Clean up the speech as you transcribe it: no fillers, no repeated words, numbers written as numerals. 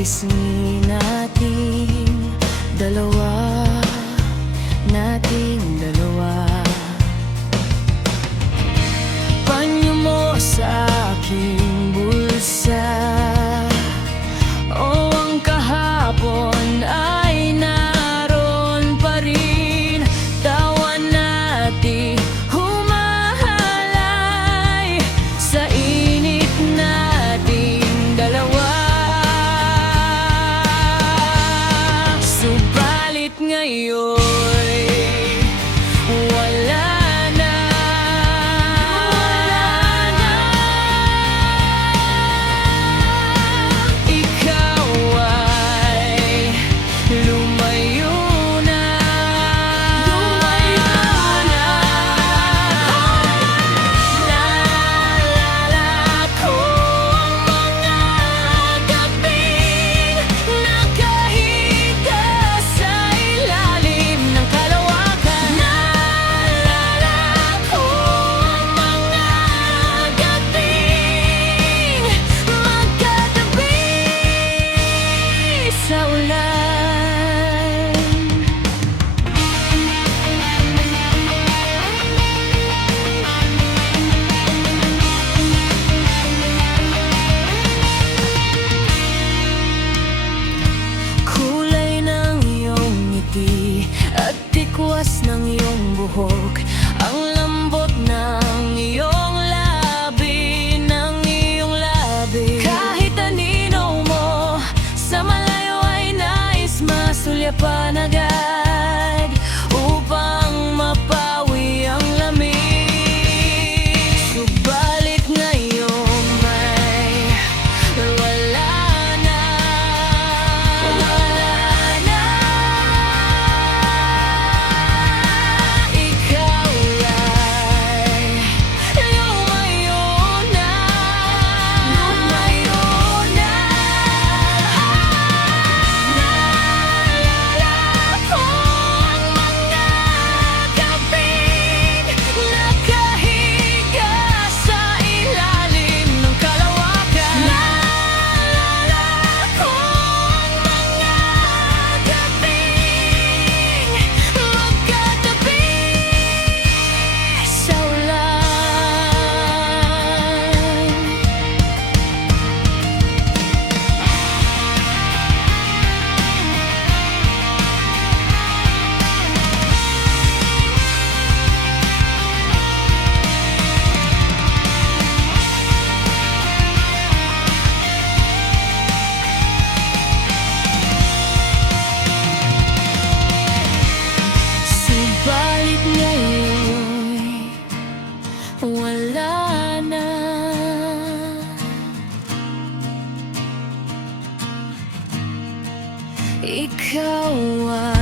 pisngi nating dalawa, nating dalawa. Panyo mo sa aking bulsa, o ang kahapon ay naroon pa rin. Tawa natin humahalay sa init nating dalawa. Subalit ngayon sa ulan. Kulay ng iyong ngiti at tikwas ng iyong buhok, ang lambot ng iyong labi, ng iyong labi. Kahit anino mo sa malayo ay nais masulyapan agad upang mapawi ang lamig. Subalit ngayon may wala na, wala na. Ikaw ay lumayo na, lumayo na. Wala na. Ikaw ay